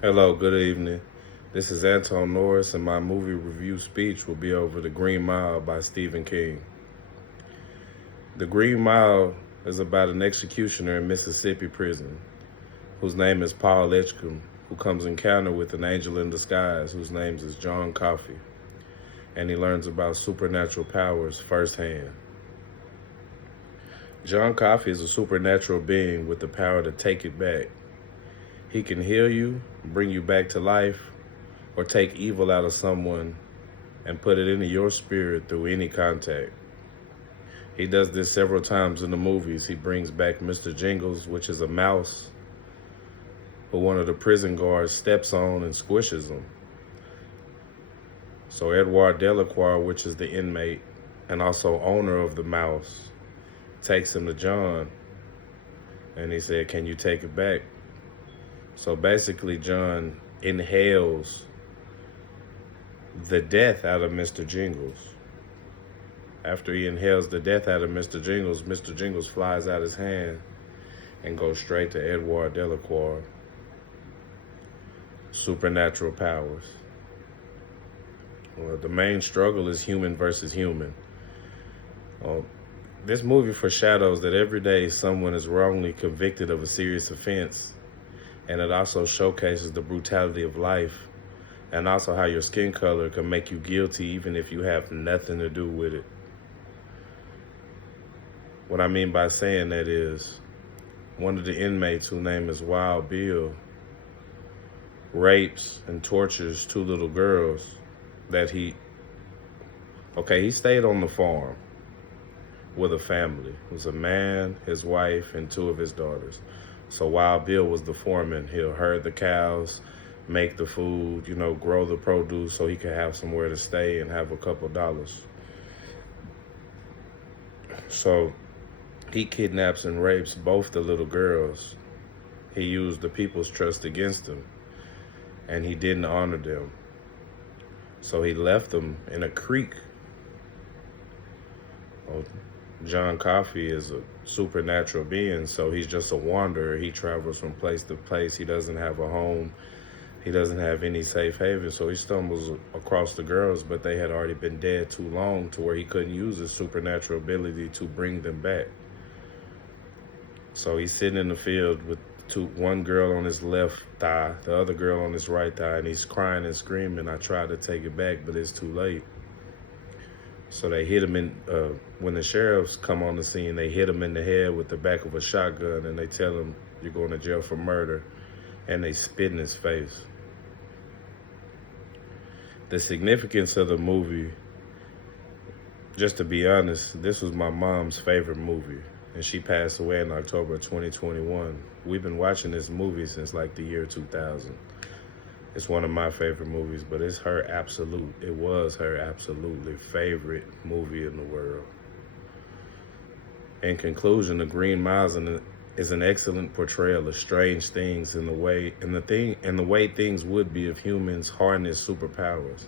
Hello, good evening. This is Anton Norris, and my movie review speech will be over The Green Mile by Stephen King. The Green Mile is about an executioner in Mississippi prison whose name is Paul Edgecombe, who comes encounter with an angel in disguise whose name is John Coffey, and he learns about supernatural powers firsthand. John Coffey is a supernatural being with the power to take it back. He can heal you, bring you back to life, or take evil out of someone and put it into your spirit through any contact. He does this several times in the movies. He brings back Mr. Jingles, which is a mouse who one of the prison guards steps on and squishes him. So Edward Delacroix, which is the inmate and also owner of the mouse, takes him to John and he said, "Can you take it back?" So basically John inhales the death out of Mr. Jingles. After he inhales the death out of Mr. Jingles flies out his hand and goes straight to Edward Delacroix. Supernatural powers. Well, the main struggle is human versus human. This movie foreshadows that every day someone is wrongly convicted of a serious offense, and it also showcases the brutality of life and also how your skin color can make you guilty even if you have nothing to do with it. What I mean by saying that is, one of the inmates, whose name is Wild Bill, rapes and tortures two little girls that he stayed on the farm with a family. It was a man, his wife, and two of his daughters. So Wild Bill was the foreman. He'll herd the cows, make the food, grow the produce so he could have somewhere to stay and have a couple dollars. So he kidnaps and rapes both the little girls. He used the people's trust against them, and he didn't honor them. So he left them in a creek. Well, John Coffey is a supernatural being, so he's just a wanderer. He travels from place to place. He doesn't have a home. He doesn't have any safe haven, so he stumbles across the girls, but they had already been dead too long to where he couldn't use his supernatural ability to bring them back. So he's sitting in the field with one girl on his left thigh, the other girl on his right thigh, and he's crying and screaming. I tried to take it back, but it's too late. So they hit him when the sheriffs come on the scene, they hit him in the head with the back of a shotgun, and they tell him, "You're going to jail for murder," and they spit in his face. The significance of the movie, just to be honest, this was my mom's favorite movie, and she passed away in October of 2021. We've been watching this movie since like the year 2000. It's one of my favorite movies, but it was her absolutely favorite movie in the world. In conclusion, The Green Mile is an excellent portrayal of strange things in the way things would be if humans harness superpowers.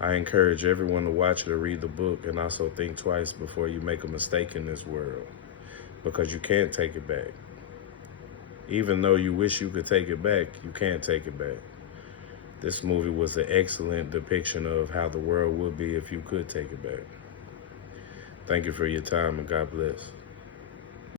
I encourage everyone to watch it or read the book, and also think twice before you make a mistake in this world, because you can't take it back. Even though you wish you could take it back, you can't take it back. This movie was an excellent depiction of how the world would be if you could take it back. Thank you for your time, and God bless.